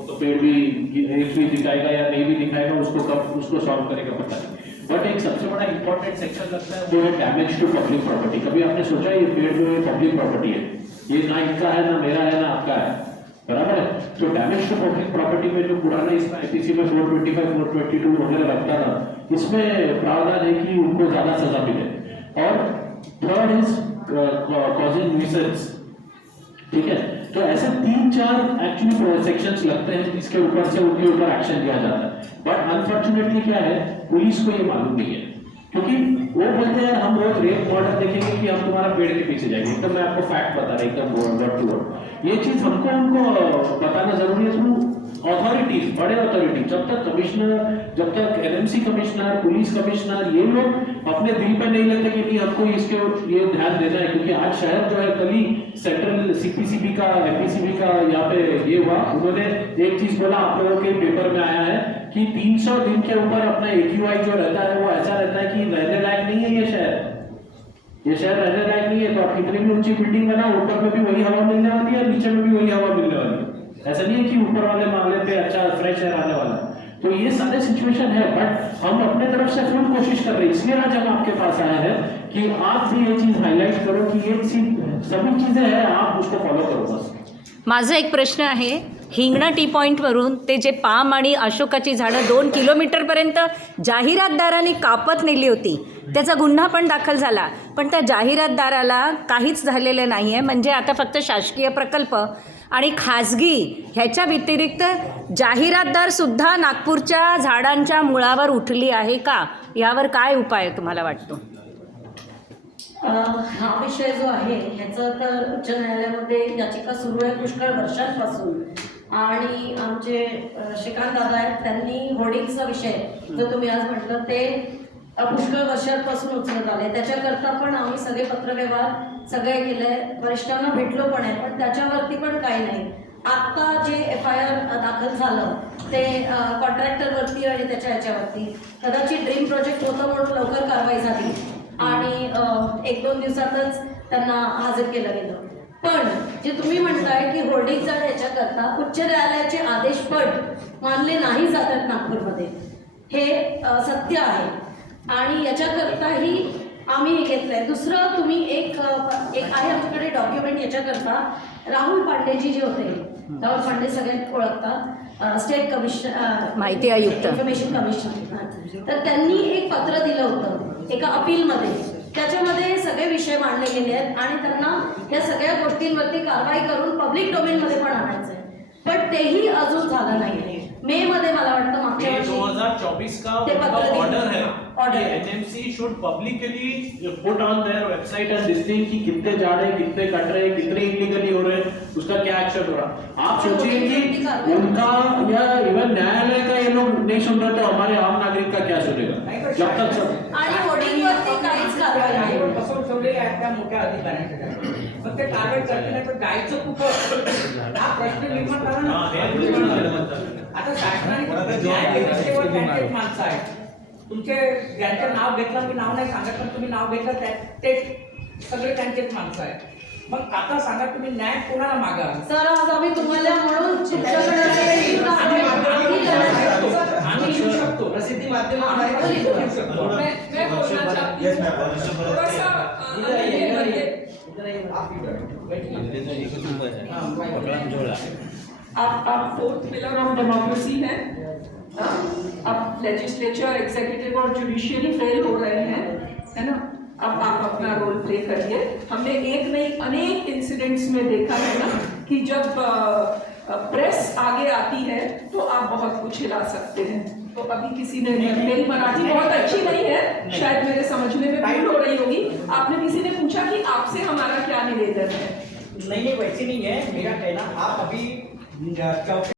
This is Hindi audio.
वो तो पेड़ भी एक भी दिखाएगा या नहीं भी दिखाएगा, उसको कब उसको सॉल्व करेगा पता नहीं। बट एक सबसे बड़ा इंपॉर्टेंट सेक्शन लगता है, वो है डैमेज टू पब्लिक प्रॉपर्टी कभी आपने सोचा ये पेड़ जो है पब्लिक प्रॉपर्टी है? ये ना इनका है, ना मेरा है, ना आपका है। बराबर है? तो डैमेज टू पब्लिक प्रॉपर्टी में जो पुराना इसमें आईपीसी में 425 422 वगैरह लगता था इसमें प्रावधान है कि उनको ज़्यादा सजा मिले। और थर्ड इज़ कॉजिंग ठीक है? तो ऐसे तीन चार एक्चुअली सेक्शन लगते हैं, जिसके ऊपर से उनके ऊपर एक्शन लिया जाता है। बट अनफॉर्चुनेटली क्या है पुलिस को ये मालूम नहीं है। क्योंकि वो बोलते हैं, हम रोज रेप मॉडल देखेंगे कि हम तुम्हारा पेड़ के पीछे जाएँगे। एकदम मैं आपको फैक्ट बता रहा एकदम वर्ड टू वर्ड ये चीज़ हमको उनको बताना ज़रूरी है थ्रू अथॉरिटीज बड़े अथॉरिटी जब तक कमिश्नर जब तक एनएमसी कमिश्नर पुलिस कमिश्नर ये लोग अपने दिल पे नहीं लेते कि नहीं हमको इसके ये ध्यान देना है क्योंकि आज शहर जो है कल ही सेंट्रल सीपीसीबी का एपीसीबी का यहाँ पे ये हुआ उन्होंने एक चीज़ बोला आप लोगों के पेपर में आया है कि 300 दिन के ऊपर अपना एक्यूआई जो रहता है वो ऐसा रहता है कि रहने लायक नहीं है ये शहर ये शहर रहने लायक नहीं है तो आप कितनी भी ऊँची बिल्डिंग बनाओ ऊपर में भी वही हवा मिलने वाली है नीचे में भी वही हवा मिलने वाली है ऐसा नहीं है कि ऊपर वाले मामले पे अच्छा फ्रेश एयर आने वाला है तो ये सारे सिचुएशन है बट हम अपने तरफ़ से फुल कोशिश कर रहे हैं। इसलिए आज हम आपके पास आया है कि आप भी ये चीज़ हाईलाइट करो कि ये सभी चीज़ें हैं, आप उसको फॉलो करो बस। माजा एक प्रश्न आहे हिंगणा टी पॉईंटवरून ते जे पाम आणि अशोकाची झाडं दोन किलोमीटरपर्यंत जाहिरातदारांनी कापत नेली होती. त्याचा गुन्हा पण दाखल झाला. पण त्या जाहिरातदाराला काहीच झालेलं नाही आहे म्हणजे आता फक्त शासकीय प्रकल्प आणि खाजगी ह्याच्या व्यतिरिक्त जाहिरातदारसुद्धा नागपूरच्या झाडांच्या मुळावर उठली आहे का? यावर काय उपाय तुम्हाला वाटतो? हा विषय जो आहे ह्याचं तर उच्च न्यायालयामध्ये याचिका सुरू आहे पुष्कळ वर्षांपासून. आणि आमचे श्रीकांत दादा आहेत त्यांनी होर्डिंगचा विषय जो तुम्ही आज म्हटलं ते पुष्कळ वर्षांपासून उचलत आले. त्याच्याकरता पण आम्ही सगळे पत्रव्यवहार सगळे केले. वरिष्ठांना भेटलो पण आहे पण त्याच्यावरती पण काही नाही. आत्ता जे एफ आय आर दाखल झालं ते कॉन्ट्रॅक्टरवरती आणि त्याच्या ह्याच्यावरती. कदाचित ड्रीम प्रोजेक्ट होतं म्हणून लवकर कारवाई झाली. आणि एक दोन दिवसातच त्यांना हजर केलं गेलं. पण जे तुम्ही म्हणताय की होर्डिंगचा ह्याच्याकरता उच्च न्यायालयाचे आदेश पण मानले नाही जातात नागपूरमध्ये. हे सत्य आहे. आणि याच्याकरताही आम्ही हे घेतलंय. दुसरं तुम्ही एक एक आहे आमच्याकडे डॉक्युमेंट याच्याकरता. राहुल पांडेजी जे होते राहुल पांडे सगळ्यांना ओळखतात. स्टेट कमिशनर माहिती आयुक्त. इन्फॉर्मेशन कमिशन तर त्यांनी एक पत्र दिलं होतं एका अपीलमध्ये त्याच्यामध्ये सगळे विषय मांडले गेले आहेत आणि त्यांना या सगळ्या गोष्टींवरती कारवाई करून पब्लिक डोमेनमध्ये पण आणायचं आहे पण तेही अजून झालं नाही मे मध्ये मला वाटतं मागच्या ये वर्षी 2024 का। ऑर्डर है। NMC should publicly put on their website and listing कि कितने जा रहे हैं कितने कट रहे हैं कितने इलीगली हो रहे हैं उसका क्या एक्शन हो रहा आप सोचिए कि उनका या इवन न्यायालय का लोग नहीं सुन रहे तो हमारे आम नागरिक का क्या सुनेगा जब तक सब आणि होर्डिंगवरती काहीच कारवाई नाही. बसवून ठेवलेले आहेत त्या मोठ्या अधिकाऱ्यांकडे मग ते कारवाई करते नाही तर जायचं कुठं? हा प्रश्न निर्माण ना. झालं म्हणतात. आता शासनाने न्याय व्यवस्थेवर त्यांचेच माणसं आहेत. तुमचे ज्यांचं नाव घेतलं मी नाव नाही सांगत पण तुम्ही नाव घेतलं त्या- ते सगळे त्यांचेच माणसं आहेत. मग आता सांगा तुम्ही न्याय कोणाला मागा सर आज आम्ही तुम्हाला म्हणून आम्ही. शकतो. प्रसिद्धी माध्यम। आप हाँ, आप आप फोर्थ पिलर ऑफ़ डेमोक्रेसी हैं। हाँ? अब लेजिस्लेचर एग्जीक्यूटिव और जुडिशियरी फेल हो रहे हैं है ना अब आप अपना रोल प्ले करिए हमने एक नहीं अनेक इंसिडेंट्स में देखा है ना कि जब प्रेस आगे आती है तो आप बहुत कुछ हिला सकते हैं। तो अभी किसी ने मेरी मराठी बहुत अच्छी नहीं है। शायद मेरे समझने में भूल हो रही होगी। आपने किसी ने पूछा कि आपसे हमारा क्या निवेदन है? नहीं नहीं वैसे नहीं है। मेरा कहना आप अभी